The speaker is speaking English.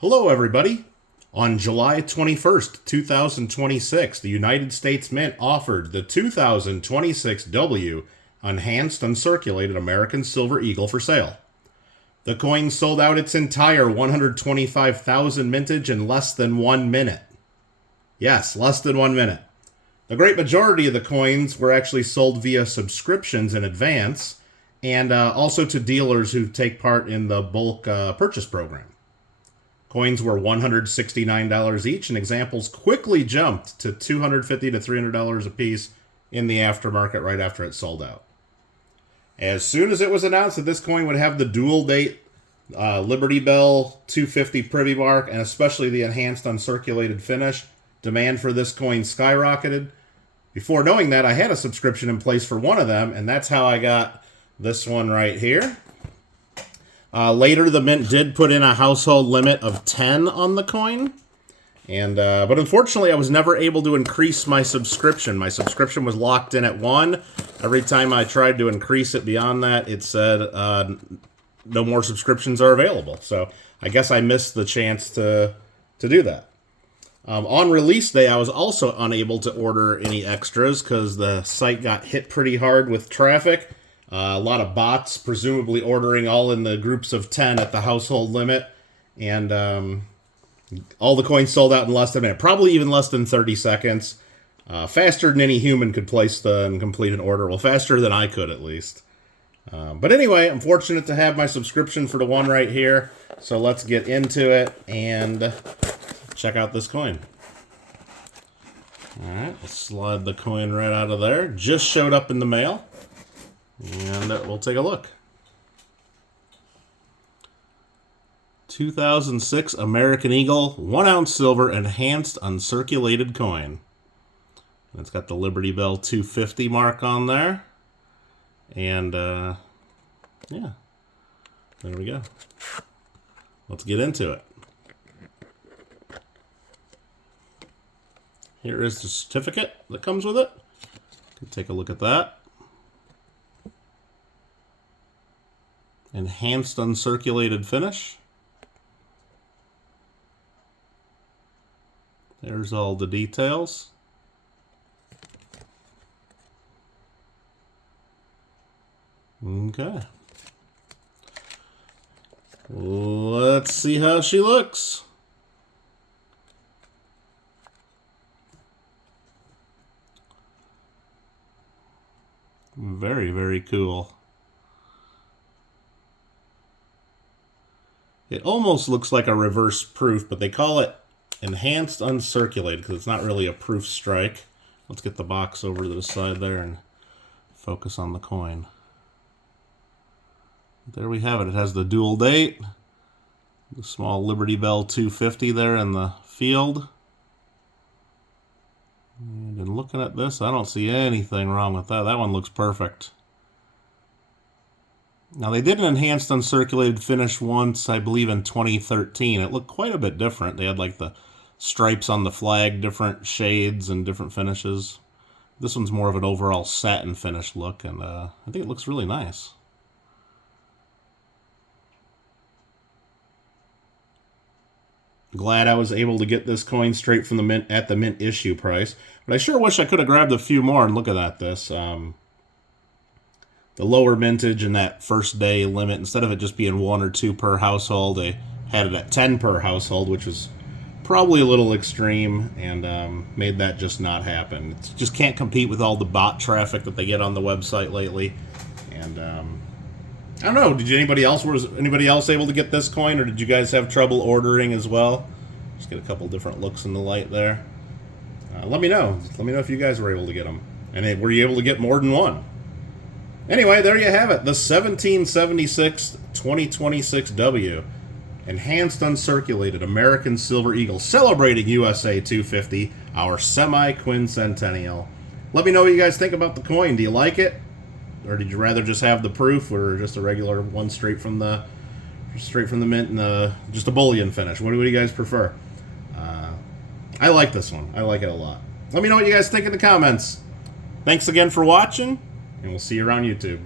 Hello, everybody. On July 21st, 2026, the United States Mint offered the 2026 W Enhanced Uncirculated American Silver Eagle for sale. The coin sold out its entire 125,000 mintage in less than 1 minute. Yes, less than 1 minute. The great majority of the coins were actually sold via subscriptions in advance and also to dealers who take part in the bulk purchase program. Coins were $169 each, and examples quickly jumped to $250 to $300 a piece in the aftermarket right after it sold out. As soon as it was announced that this coin would have the dual date Liberty Bell 250 privy mark, and especially the enhanced uncirculated finish, demand for this coin skyrocketed. Before knowing that, I had a subscription in place for one of them, and that's how I got this one right here. Later, the Mint did put in a household limit of 10 on the coin, and but unfortunately, I was never able to increase my subscription. My subscription was locked in at 1. Every time I tried to increase it beyond that, it said no more subscriptions are available. So I guess I missed the chance to do that. On release day, I was also unable to order any extras because the site got hit pretty hard with traffic. A lot of bots, presumably ordering all in the groups of 10 at the household limit. And all the coins sold out in less than a minute. Probably even less than 30 seconds. Faster than any human could place and complete an order. Well, faster than I could, at least. But anyway, I'm fortunate to have my subscription for the one right here. So let's get into it and check out this coin. All right, we'll slide the coin right out of there. Just showed up in the mail. And we'll take a look. 2006 American Eagle 1 ounce silver enhanced uncirculated coin. And it's got the Liberty Bell 250 mark on there. And yeah, there we go. Let's get into it. Here is the certificate that comes with it. You can take a look at that. Enhanced uncirculated finish. There's all the details. Okay. Let's see how she looks. Very, very cool. It almost looks like a reverse proof, but they call it enhanced uncirculated because it's not really a proof strike. Let's get the box over to the side there and focus on the coin. There we have it. It has the dual date, the small Liberty Bell 250 there in the field. And in looking at this, I don't see anything wrong with that. That one looks perfect. Now, they did an enhanced uncirculated finish once, I believe, in 2013. It looked quite a bit different. They had, like, the stripes on the flag, different shades and different finishes. This one's more of an overall satin finish look, and I think it looks really nice. Glad I was able to get this coin straight from the Mint at the Mint issue price. But I sure wish I could have grabbed a few more, and look at this. The lower mintage and that first day limit, instead of it just being 1 or 2 per household, they had it at 10 per household, which was probably a little extreme, and made that just not happen. It just can't compete with all the bot traffic that they get on the website lately. And I don't know, was anybody else able to get this coin, or did you guys have trouble ordering as well? Just get a couple different looks in the light there. Let me know. Let me know if you guys were able to get them. And were you able to get more than one? Anyway, there you have it. The 1776 2026 W. Enhanced Uncirculated American Silver Eagle. Celebrating USA 250, our semi-quincentennial. Let me know what you guys think about the coin. Do you like it? Or did you rather just have the proof, or just a regular one straight from the Mint and just a bullion finish? What do you guys prefer? I like this one. I like it a lot. Let me know what you guys think in the comments. Thanks again for watching, and we'll see you around YouTube.